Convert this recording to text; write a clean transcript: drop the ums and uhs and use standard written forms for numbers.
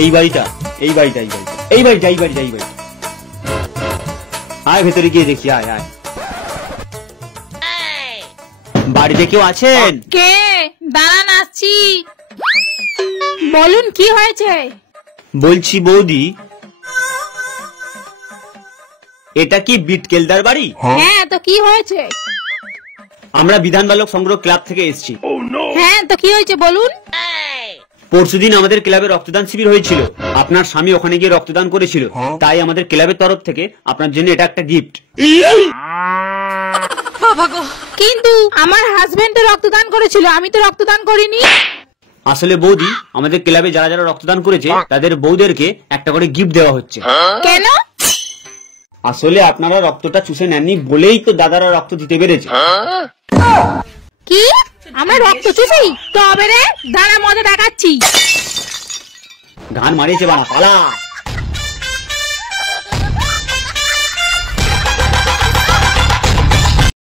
এই বাড়িটা, এই বাড়িটা, এই বাড়িটা, এই বাড়িটা, এই বাড়িটা, এই বাড়িটা। আয় ভেতরে গিয়ে দেখি, আয় আয়। বাড়িতে কেউ আছেন? কে? দাঁড়ান আসছি। বলুন কি হয়েছে? বলছি বৌদি, এটা কি বিটকেলদার বাড়ি? হ্যাঁ, তো কি হয়েছে? আমরা বিধান বালক সংগ্রহ ক্লাব থেকে এসেছি। হ্যাঁ, তো কি হয়েছে বলুন। পরশুদিন আমাদের ক্লাবে রক্তদান শিবির হয়েছিল। আপনার স্বামী ওখানে গিয়ে রক্তদান করেছিল, তাই আমাদের ক্লাবের তরফ থেকে আপনার জন্য এটা একটা গিফট। কিন্তু আমার হাজবেন্ড তো রক্তদান করেছিল, আমি তো রক্তদান করিনি। আসলে বৌদি, আমাদের ক্লাবে যারা যারা রক্তদান করেছে তাদের বউদেরকে একটা করে গিফট দেওয়া হচ্ছে। কেন? আসলে আপনারা রক্তটা চুষে নেননি বলেই তো দাদারা রক্ত দিতে পেরেছে। কি? আমরা রক্ত চুষি? তবে রে, দাঁড়া মজা দেখাচ্ছি। গান মারিয়েছে বাবা, পালা।